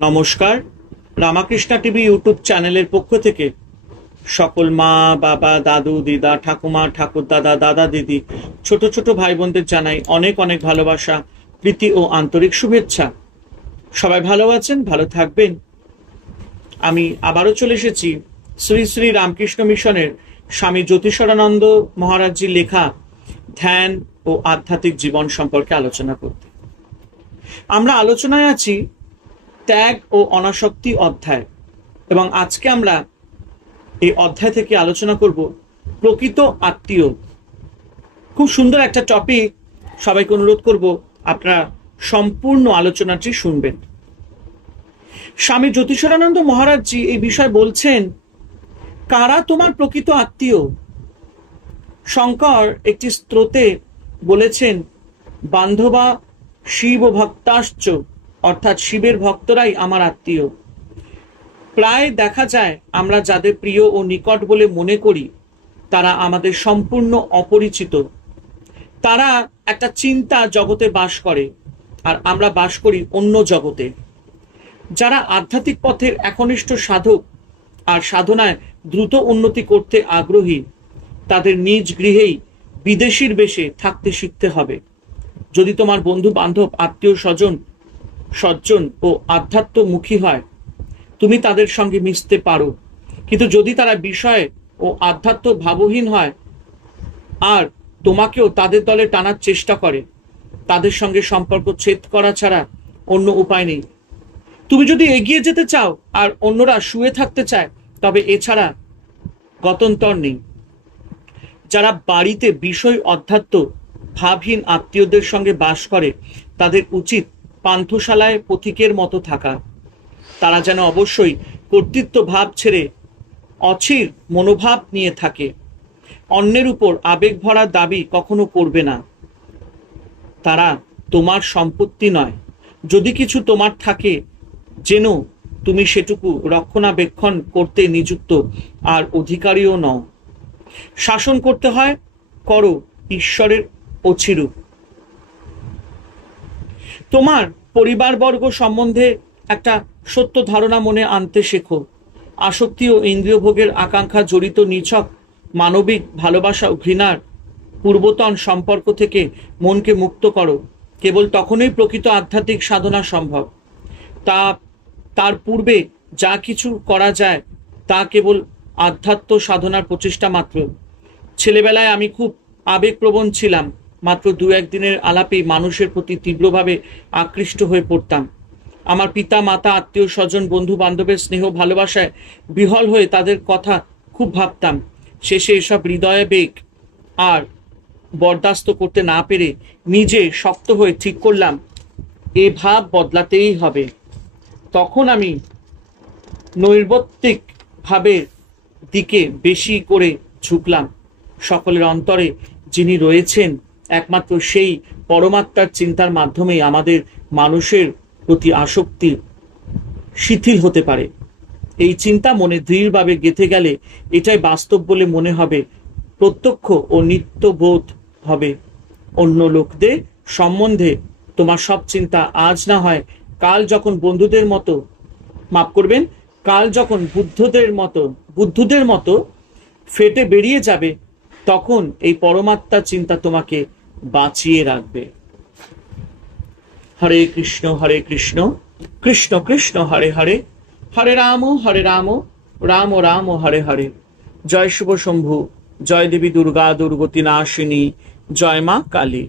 নমস্কার। Ramakrishna TV YouTube চ্যানেলের পক্ষ থেকে সকল মা, বাবা, দাদু, দিদা, ঠাকুমা, ঠাকুরদাদা, দাদা, দিদি, ছোট ছোট ভাই বোনদের জানাই অনেক অনেক ভালোবাসা, প্রীতি ও আন্তরিক শুভেচ্ছা। সবাই ভালো আছেন, ভালো থাকবেন। আমি আবারও চলে এসেছি শ্রী শ্রী রামকৃষ্ণ মিশনের স্বামী জ্যোতিষরানন্দ মহারাজজির লেখা ধ্যান ও আধ্যাত্মিক জীবন সম্পর্কে আলোচনা করতে। আমরা আলোচনায় আছি ত্যাগ ও অনাসক্তি অধ্যায়, এবং আজকে আমরা এই অধ্যায় থেকে আলোচনা করব প্রকৃত আত্মীয়। খুব সুন্দর একটা টপিক। সবাইকে অনুরোধ করব আপনারা সম্পূর্ণ আলোচনাটি শুনবেন। স্বামী জ্যোতিষরানন্দ মহারাজজি এই বিষয় বলছেন, কারা তোমার প্রকৃত আত্মীয়। শঙ্কর একটি স্তোত্রে বলেছেন, বান্ধবা শিব ভক্তাশ্চ, অর্থাৎ শিবের ভক্তরাই আমার আত্মীয়। প্রায় দেখা যায় আমরা যাদের প্রিয় ও নিকট বলে মনে করি তারা আমাদের সম্পূর্ণ অপরিচিত। তারা একটা চিন্তা জগতে বাস করে আর আমরা বাস করি অন্য জগতে। যারা আধ্যাত্মিক পথের একনিষ্ঠ সাধক আর সাধনায় দ্রুত উন্নতি করতে আগ্রহী, তাদের নিজ গৃহেই বিদেশির বেশে থাকতে শিখতে হবে। যদি তোমার বন্ধু বান্ধব, আত্মীয় স্বজন সজ্জন ও আধ্যাত্মমুখী হয়, তুমি তাদের সঙ্গে মিশতে পারো। কিন্তু যদি তারা বিষয় ও আধ্যাত্ম ভাবহীন হয় আর তোমাকেও তাদের দলে টানার চেষ্টা করে, তাদের সঙ্গে সম্পর্ক ছেদ করা ছাড়া অন্য উপায় নেই। তুমি যদি এগিয়ে যেতে চাও আর অন্যরা শুয়ে থাকতে চায়, তবে এছাড়া গত্যন্তর নেই। যারা বাড়িতে বিষয় অধ্যাত্ম ভাবহীন আত্মীয়দের সঙ্গে বাস করে, তাদের উচিত পান্থশালায় পথিকের মতো থাকা। তারা যেন অবশ্যই কর্তৃত্ব ভাব ছেড়ে অচির মনোভাব নিয়ে থাকে। অন্যের উপর আবেগ ভরা দাবি কখনো করবে না। তারা তোমার সম্পত্তি নয়। যদি কিছু তোমার থাকে, যেন তুমি সেটুকু রক্ষণাবেক্ষণ করতে নিযুক্ত আর অধিকারীও নও। শাসন করতে হয়, করো ঈশ্বরের অচিরূপ। তোমার পরিবারবর্গ সম্বন্ধে একটা সত্য ধারণা মনে আনতে শেখো। আসক্তি ও ইন্দ্রিয় ভোগের আকাঙ্ক্ষা জড়িত নিছক মানবিক ভালোবাসা ও ঘৃণার পূর্বতন সম্পর্ক থেকে মনকে মুক্ত করো। কেবল তখনই প্রকৃত আধ্যাত্মিক সাধনা সম্ভব। তার পূর্বে যা কিছু করা যায় তা কেবল আধ্যাত্ম সাধনার প্রচেষ্টা মাত্র। ছেলেবেলায় আমি খুব আবেগপ্রবণ ছিলাম। মাত্র দু একদিনের আলাপেই মানুষের প্রতি তীব্রভাবে আকৃষ্ট হয়ে পড়তাম। আমার পিতা মাতা, আত্মীয় স্বজন, বন্ধু বান্ধবের স্নেহ ভালোবাসায় বিহল হয়ে তাদের কথা খুব ভাবতাম। শেষে এসব হৃদয়াবেগ আর বরদাস্ত করতে না পেরে নিজে শক্ত হয়ে ঠিক করলাম, এ ভাব বদলাতেই হবে। তখন আমি নৈর্ব্যক্তিক ভাবের দিকে বেশি করে ঝুঁকলাম। সকলের অন্তরে যিনি রয়েছেন, একমাত্র সেই পরমাত্মার চিন্তার মাধ্যমেই আমাদের মানুষের প্রতি আসক্তি শিথিল হতে পারে। এই চিন্তা মনে দৃঢ়ভাবে গেঁথে গেলে এটাই বাস্তব বলে মনে হবে, প্রত্যক্ষ ও নিত্যবোধ হবে। অন্য লোকদের সম্বন্ধে তোমার সব চিন্তা আজ না হয় কাল যখন বন্ধুদের মতো, মাফ করবেন, কাল যখন বুদ্ধদের মতো ফেটে বেরিয়ে যাবে, তখন এই পরমাত্মার চিন্তা তোমাকে বাঁচিয়ে রাখবে। হরে কৃষ্ণ কৃষ্ণ কৃষ্ণ হরে হরে, হরে রাম রাম রাম হরে হরে। জয় শুভ শম্ভু, জয় দেবী দুর্গা দুর্গতি নাশিনী, জয় মা কালী।